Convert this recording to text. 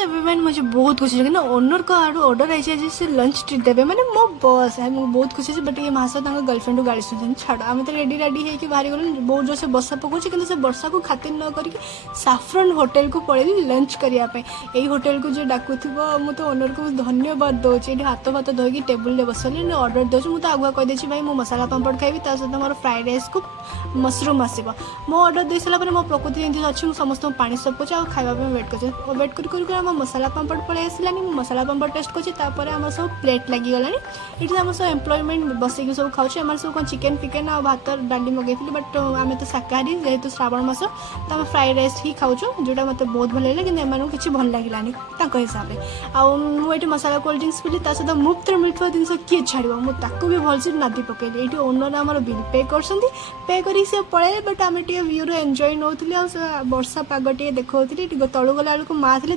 everyone मुझे बहुत खुशी लगे ना ओनर को आड़ू ऑर्डर आई से लंच ट्रीट देवे मैंने मो बस है मुझे बहुत खुशी है बट ये मास गर्लफ्रेंड को गाड़ी सुन छाड़ आम तो रेडी रेडी होकर बाहरी गलु बहुत जोर से वर्षा पकाऊँ कि से वर्षा को खातिर न करके साफ्रन होटेल को पड़ेली लंच करने यही होटेल को जो डाकुव मुझे ओनर को धन्यवाद दूसरी ये हाथ भात धोकी टेबुल बसली ऑर्डर दूसरी मुझे आगुआ कहीदे भाई मो मसाला पापड़ खाइबी सहित मोर फ्राइड राइस को मशरूम आसो मो ऑर्डर दे सारा मो प्रकृति जमी अच्छी समस्त पानी सब कुछ आ खावा वेट कर वेट कर मसाला पापड़ पलि आसलानी मसाला पापड़ टेस्ट कर आम सब प्लेट लगिगला ये आम सब एम्प्लॉयमेंट बसिक सब खाऊँ आम सब चिकेन फिकेन आ भात डाली मगेली बट आम तो शाकाहारी जेहेतु श्रावण मास तो आम फ्राइड राइस ही खाऊँ जोटा मतलब बहुत भल लगे कि किसी भल लगे हिसाब से मुझे मसाला कोल्ड ड्रिंक्स पीली सहित मुफ्त मिलूँ जिन किए छाड़ मुझे भी भलसे नादी पकईली ये ओनर आम बिल पे कर पे कर पड़े बट आम व्यू एंजॉय नौली वर्षा पाग टे देखा तलू गला बेलू माँ थे